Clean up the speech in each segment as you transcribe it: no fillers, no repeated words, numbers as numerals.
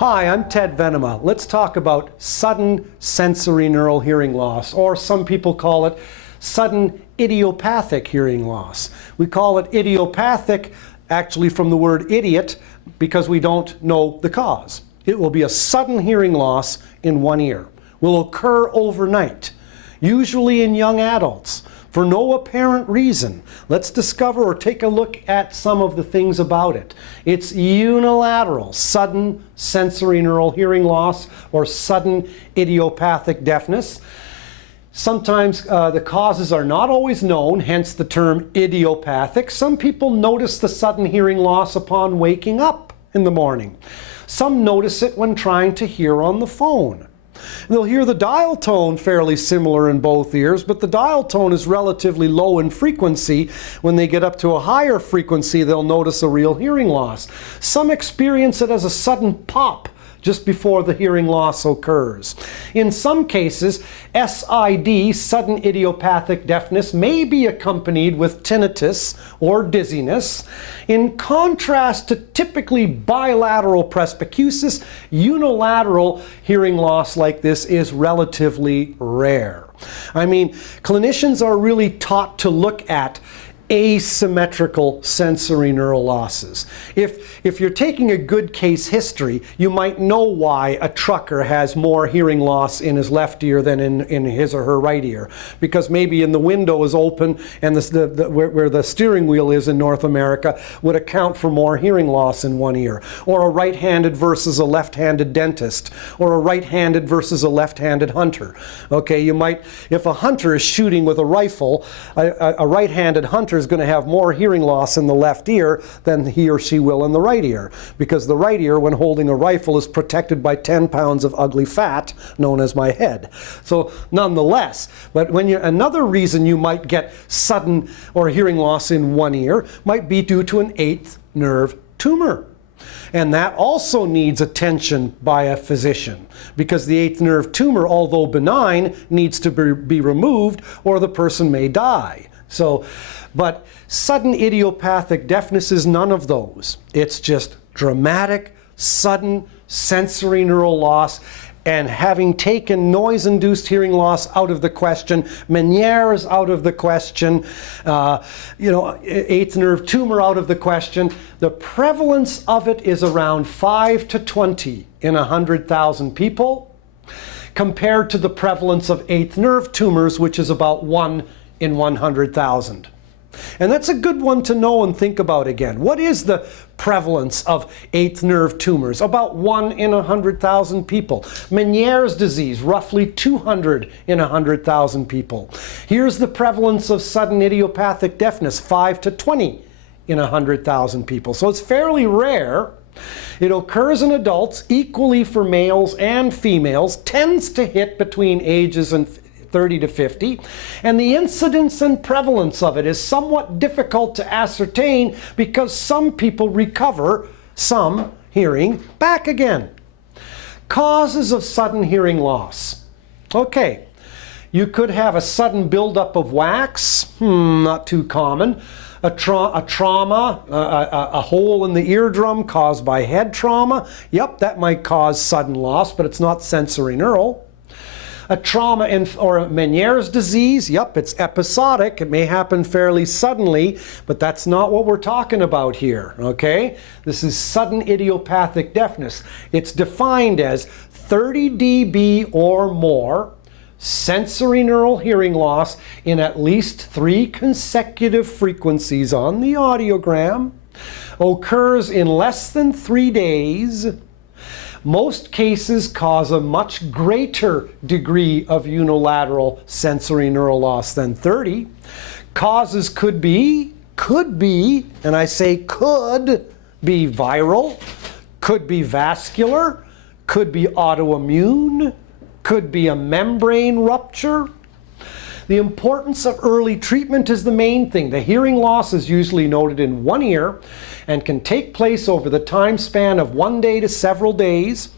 Hi, I'm Ted Venema. Let's talk about sudden sensory neural hearing loss, or some people call it sudden idiopathic hearing loss. We call it idiopathic actually from the word idiot because we don't know the cause. It will be a sudden hearing loss in one ear. Will occur overnight, usually in young adults, for no apparent reason. Let's discover or take a look at some of the things about it. It's unilateral, sudden sensory neural hearing loss or sudden idiopathic deafness. Sometimes the causes are not always known, hence the term idiopathic. Some people notice the sudden hearing loss upon waking up in the morning. Some notice it when trying to hear on the phone. They'll hear the dial tone fairly similar in both ears, but the dial tone is relatively low in frequency. When they get up to a higher frequency, they'll notice a real hearing loss. Some experience it as a sudden pop just before the hearing loss occurs. In some cases, SID, sudden idiopathic deafness, may be accompanied with tinnitus or dizziness. In contrast to typically bilateral presbycusis, unilateral hearing loss like this is relatively rare. I mean, clinicians are really taught to look at asymmetrical sensory neural losses. If you're taking a good case history, you might know why a trucker has more hearing loss in his left ear than in his or her right ear. Because maybe in the window is open and where the steering wheel is in North America would account for more hearing loss in one ear. Or a right-handed versus a left-handed dentist. Or a right-handed versus a left-handed hunter. Okay, you might, if a hunter is shooting with a rifle, a right-handed hunter is going to have more hearing loss in the left ear than he or she will in the right ear, because the right ear, when holding a rifle, is protected by 10 pounds of ugly fat known as my head. So nonetheless, but another reason you might get sudden or hearing loss in one ear might be due to an eighth nerve tumor. And that also needs attention by a physician, because the eighth nerve tumor, although benign, needs to be removed or the person may die. But sudden idiopathic deafness is none of those. It's just dramatic, sudden sensory neural loss. And having taken noise-induced hearing loss out of the question, Meniere's out of the question, eighth nerve tumor out of the question, the prevalence of it is around 5 to 20 in 100,000 people, compared to the prevalence of eighth nerve tumors, which is about 1 in 100,000. And that's a good one to know and think about again. What is the prevalence of eighth nerve tumors? About 1 in 100,000 people. Meniere's disease, roughly 200 in 100,000 people. Here's the prevalence of sudden idiopathic deafness, 5 to 20 in 100,000 people. So it's fairly rare. It occurs in adults equally for males and females, tends to hit between ages and 30 to 50, and the incidence and prevalence of it is somewhat difficult to ascertain because some people recover some hearing back again. Causes of sudden hearing loss. Okay, you could have a sudden buildup of wax, not too common. A trauma, a hole in the eardrum caused by head trauma. Yep, that might cause sudden loss, but it's not sensory neural. A trauma or Meniere's disease, yep, it's episodic. It may happen fairly suddenly, but that's not what we're talking about here, okay? This is sudden idiopathic deafness. It's defined as 30 dB or more sensory neural hearing loss in at least 3 consecutive frequencies on the audiogram, occurs in less than 3 days. Most cases cause a much greater degree of unilateral sensory neural loss than 30. Causes could be, and I say could be viral, could be vascular, could be autoimmune, could be a membrane rupture. The importance of early treatment is the main thing. The hearing loss is usually noted in one ear and can take place over the time span of 1 day to several days,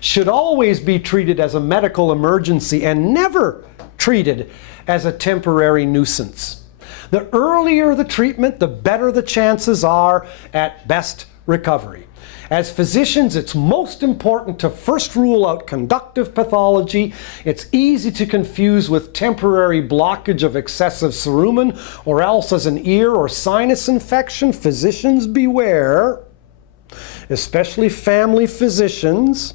should always be treated as a medical emergency and never treated as a temporary nuisance. The earlier the treatment, the better the chances are at best recovery. As physicians, it's most important to first rule out conductive pathology. It's easy to confuse with temporary blockage of excessive cerumen or else as an ear or sinus infection. Physicians beware, especially family physicians.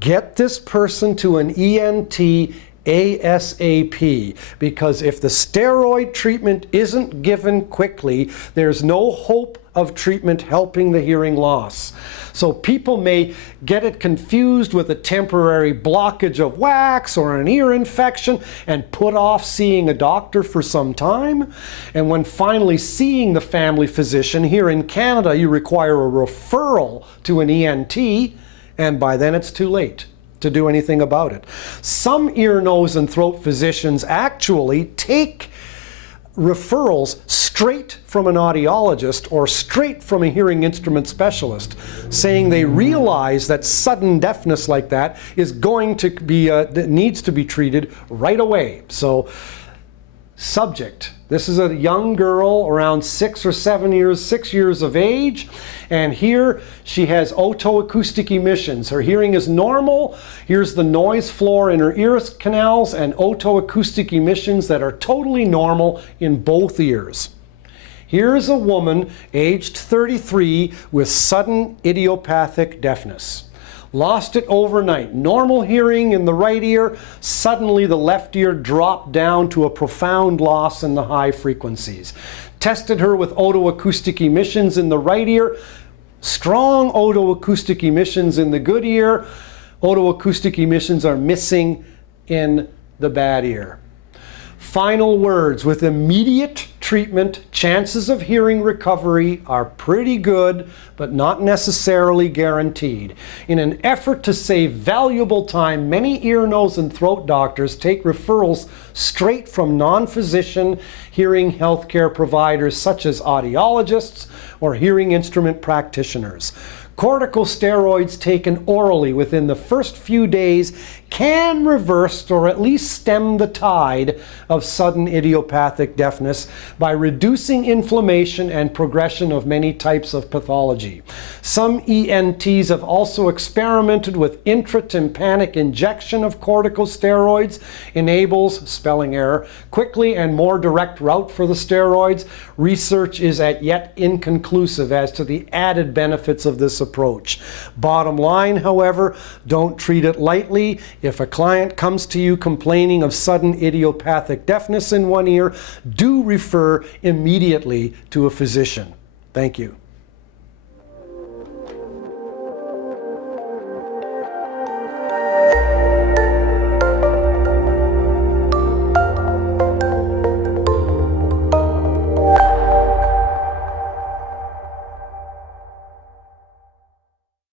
Get this person to an ENT ASAP, because if the steroid treatment isn't given quickly, there's no hope of treatment helping the hearing loss. So people may get it confused with a temporary blockage of wax or an ear infection and put off seeing a doctor for some time. And when finally seeing the family physician, here in Canada you require a referral to an ENT, and by then it's too late to do anything about it. Some ear, nose, and throat physicians actually take referrals straight from an audiologist or straight from a hearing instrument specialist, saying they realize that sudden deafness like that is going to be, that needs to be treated right away. So, subject. This is a young girl around 6 years of age, and here she has otoacoustic emissions. Her hearing is normal. Here's the noise floor in her ear canals and otoacoustic emissions that are totally normal in both ears. Here's a woman aged 33 with sudden idiopathic deafness. Lost it overnight. Normal hearing in the right ear, suddenly the left ear dropped down to a profound loss in the high frequencies. Tested her with otoacoustic emissions in the right ear, strong otoacoustic emissions in the good ear. Otoacoustic emissions are missing in the bad ear. Final words: with immediate treatment, chances of hearing recovery are pretty good, but not necessarily guaranteed. In an effort to save valuable time, many ear, nose, and throat doctors take referrals straight from non-physician hearing healthcare providers such as audiologists or hearing instrument practitioners. Corticosteroids taken orally within the first few days can reverse or at least stem the tide of sudden idiopathic deafness by reducing inflammation and progression of many types of pathology. Some ENTs have also experimented with intratympanic injection of corticosteroids, enables, spelling error, quickly and more direct route for the steroids. Research is as yet inconclusive as to the added benefits of this approach. Bottom line, however, don't treat it lightly. If a client comes to you complaining of sudden idiopathic deafness in one ear, do refer immediately to a physician. Thank you.